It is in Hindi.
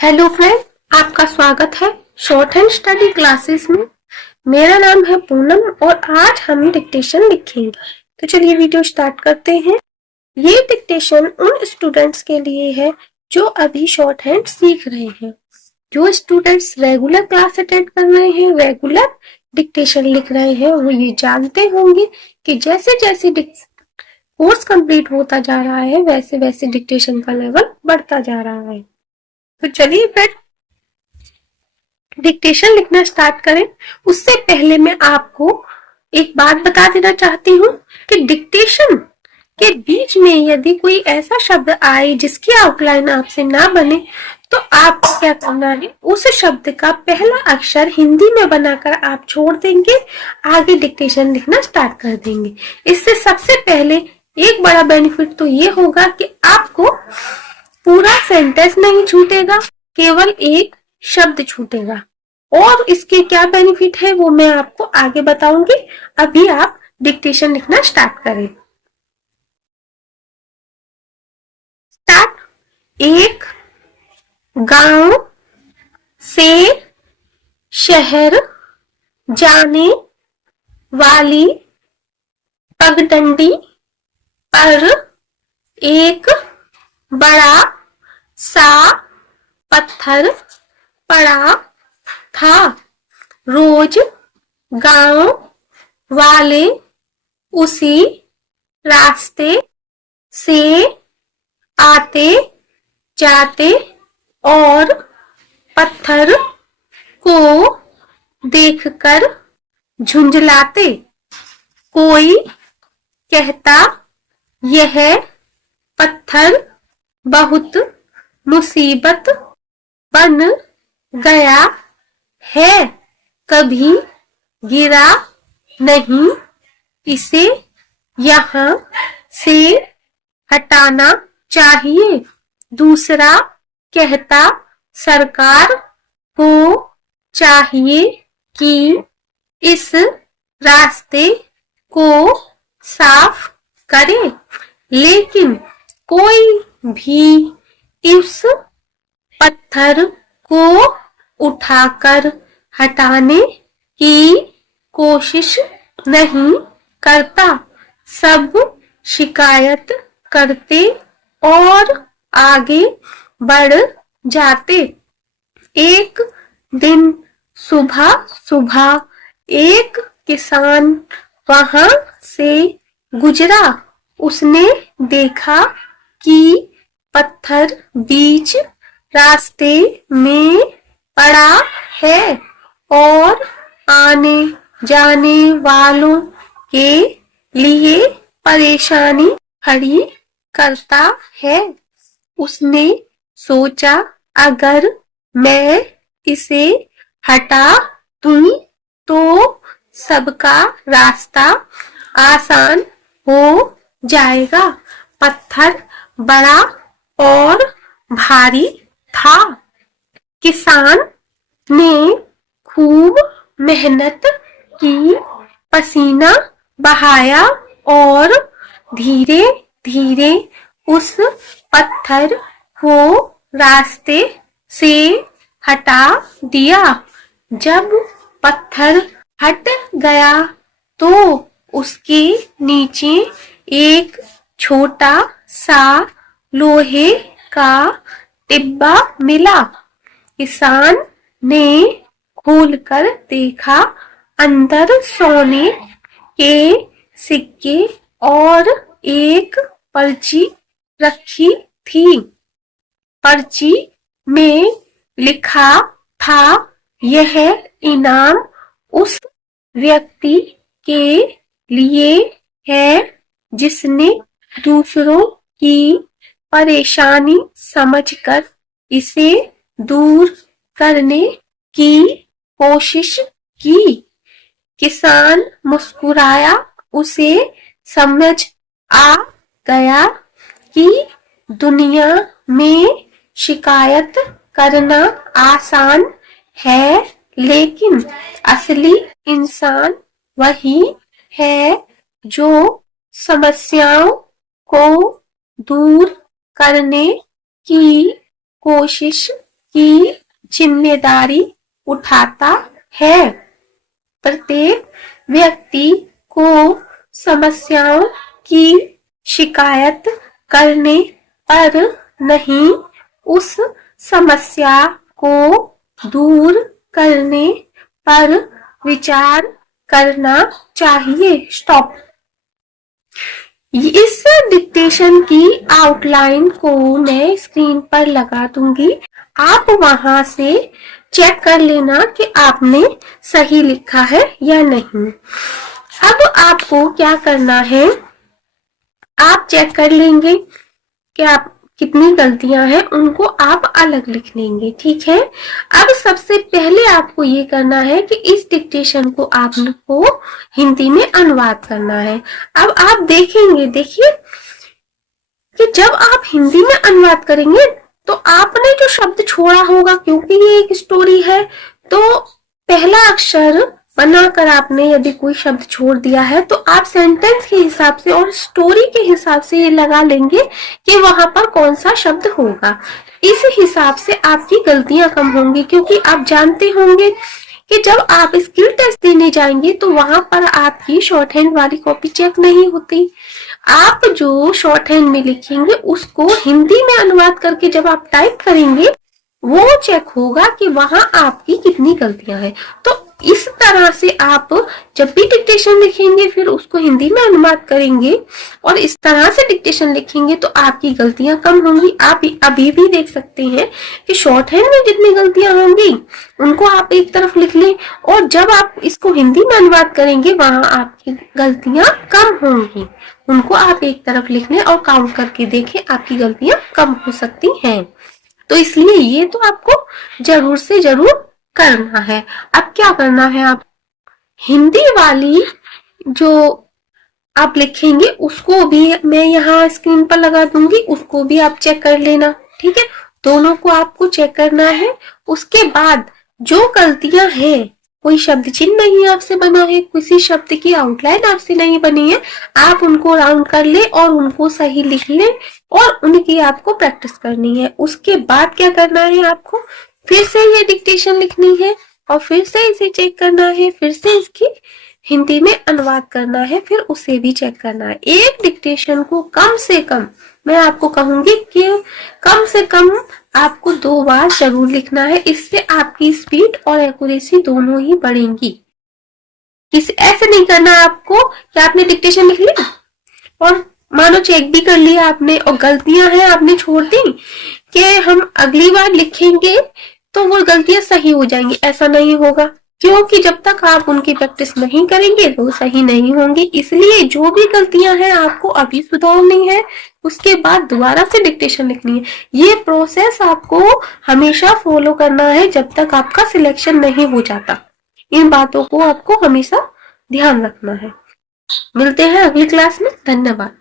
हेलो फ्रेंड, आपका स्वागत है शॉर्ट हैंड स्टडी क्लासेस में। मेरा नाम है पूनम और आज हम डिक्टेशन लिखेंगे। तो चलिए वीडियो स्टार्ट करते हैं। ये डिक्टेशन उन स्टूडेंट्स के लिए है जो अभी शॉर्ट हैंड सीख रहे हैं। जो स्टूडेंट्स रेगुलर क्लास अटेंड कर रहे हैं, रेगुलर डिक्टेशन लिख रहे हैं, वो ये जानते होंगे कि जैसे जैसे कोर्स कंप्लीट होता जा रहा है वैसे वैसे डिक्टेशन का लेवल बढ़ता जा रहा है। तो चलिए फिर डिक्टेशन लिखना स्टार्ट करें। उससे पहले मैं आपको एक बात बता देना चाहती हूँ कि डिक्टेशन के बीच में यदि कोई ऐसा शब्द आए जिसकी आउटलाइन आपसे ना बने तो आपको क्या करना है, उस शब्द का पहला अक्षर हिंदी में बनाकर आप छोड़ देंगे, आगे डिक्टेशन लिखना स्टार्ट कर देंगे। इससे सबसे पहले एक बड़ा बेनिफिट तो ये होगा कि आपको पूरा सेंटेंस नहीं छूटेगा, केवल एक शब्द छूटेगा। और इसके क्या बेनिफिट है वो मैं आपको आगे बताऊंगी। अभी आप डिक्टेशन लिखना स्टार्ट करें। स्टार्ट। एक गांव से शहर जाने वाली पगडंडी पर एक बड़ा सा पत्थर पड़ा था। रोज गांव वाले उसी रास्ते से आते जाते और पत्थर को देखकर झुंझलाते। कोई कहता यह पत्थर बहुत मुसीबत बन गया है, कभी गिरा नहीं, इसे यहाँ से हटाना चाहिए। दूसरा कहता सरकार को चाहिए कि इस रास्ते को साफ करे, लेकिन कोई भी इस पत्थर को उठाकर हटाने की कोशिश नहीं करता। सब शिकायत करते और आगे बढ़ जाते। एक दिन सुबह सुबह एक किसान वहां से गुजरा। उसने देखा कि पत्थर बीच रास्ते में पड़ा है और आने जाने वालों के लिए परेशानी खड़ी करता है। उसने सोचा अगर मैं इसे हटा दूं तो सबका रास्ता आसान हो जाएगा। पत्थर बड़ा और भारी था। किसान ने खूब मेहनत की, पसीना बहाया और धीरे धीरे उस पत्थर को रास्ते से हटा दिया। जब पत्थर हट गया तो उसके नीचे एक छोटा सा लोहे का डिब्बा मिला। किसान ने खोलकर देखा, अंदर सोने के सिक्के और एक पर्ची रखी थी। पर्ची में लिखा था यह इनाम उस व्यक्ति के लिए है जिसने दूसरों की परेशानी समझकर इसे दूर करने की कोशिश की। किसान मुस्कुराया, उसे समझ आ गया कि दुनिया में शिकायत करना आसान है, लेकिन असली इंसान वही है जो समस्याओं को दूर करने की कोशिश की जिम्मेदारी उठाता है। प्रत्येक व्यक्ति को समस्याओं की शिकायत करने पर नहीं, उस समस्या को दूर करने पर विचार करना चाहिए। स्टॉप। इस डिक्टेशन की आउटलाइन को मैं स्क्रीन पर लगा दूंगी, आप वहां से चेक कर लेना कि आपने सही लिखा है या नहीं। अब आपको क्या करना है, आप चेक कर लेंगे कि आप कितनी गलतियां हैं, उनको आप अलग लिख लेंगे। ठीक है। अब सबसे पहले आपको ये करना है कि इस डिक्टेशन को आपको हिंदी में अनुवाद करना है। अब आप देखेंगे, देखिए कि जब आप हिंदी में अनुवाद करेंगे तो आपने जो शब्द छोड़ा होगा, क्योंकि ये एक स्टोरी है, तो पहला अक्षर बनाकर आपने यदि कोई शब्द छोड़ दिया है तो आप सेंटेंस के हिसाब से और स्टोरी के हिसाब से ये लगा लेंगे कि वहां पर कौन सा शब्द होगा। इस हिसाब से आपकी गलतियां कम होंगी, क्योंकि आप जानते होंगे कि जब आप स्किल टेस्ट देने जाएंगे तो वहां पर आपकी शॉर्ट हैंड वाली कॉपी चेक नहीं होती। आप जो शॉर्ट हैंड में लिखेंगे उसको हिंदी में अनुवाद करके जब आप टाइप करेंगे वो चेक होगा कि वहां आपकी कितनी गलतियां हैं। तो इस तरह से आप जब भी डिक्टेशन लिखेंगे फिर उसको हिंदी में अनुवाद करेंगे और इस तरह से डिक्टेशन लिखेंगे तो आपकी गलतियां कम होंगी। आप अभी भी देख सकते हैं कि शॉर्ट हैंड में जितनी गलतियां होंगी उनको आप एक तरफ लिख लें और जब आप इसको हिंदी में अनुवाद करेंगे वहां आपकी गलतियां कम होंगी, उनको आप एक तरफ लिख लें और काउंट करके देखें, आपकी गलतियां कम हो सकती हैं। तो इसलिए ये तो आपको जरूर से जरूर करना है। अब क्या करना है, आप हिंदी वाली जो आप लिखेंगे उसको भी मैं यहाँ स्क्रीन पर लगा दूंगी, उसको भी आप चेक कर लेना। ठीक है, दोनों को आपको चेक करना है। उसके बाद जो गलतियां हैं, कोई शब्द चिन्ह नहीं आपसे बना है, किसी शब्द की आउटलाइन आपसे नहीं बनी है, आप उनको राउंड कर ले और उनको सही लिख ले और उनकी आपको प्रैक्टिस करनी है। उसके बाद क्या करना है, आपको फिर से ये डिक्टेशन लिखनी है और फिर से इसे चेक करना है, फिर से इसकी हिंदी में अनुवाद करना है, फिर उसे भी चेक करना है। एक डिक्टेशन को कम से कम, मैं आपको कहूंगी कि कम से कम आपको 2 बार जरूर लिखना है, इससे आपकी स्पीड और एक्यूरेसी दोनों ही बढ़ेंगी। ऐसे नहीं करना आपको कि आपने डिक्टेशन लिख लिया और मानो चेक भी कर लिया आपने और गलतियां हैं आपने छोड़ दी कि हम अगली बार लिखेंगे तो वो गलतियां सही हो जाएंगी। ऐसा नहीं होगा, क्योंकि जब तक आप उनकी प्रैक्टिस नहीं करेंगे तो सही नहीं होंगी। इसलिए जो भी गलतियां हैं आपको अभी सुधारनी है, उसके बाद दोबारा से डिक्टेशन लिखनी है। ये प्रोसेस आपको हमेशा फॉलो करना है जब तक आपका सिलेक्शन नहीं हो जाता। इन बातों को आपको हमेशा ध्यान रखना है। मिलते हैं अगली क्लास में। धन्यवाद।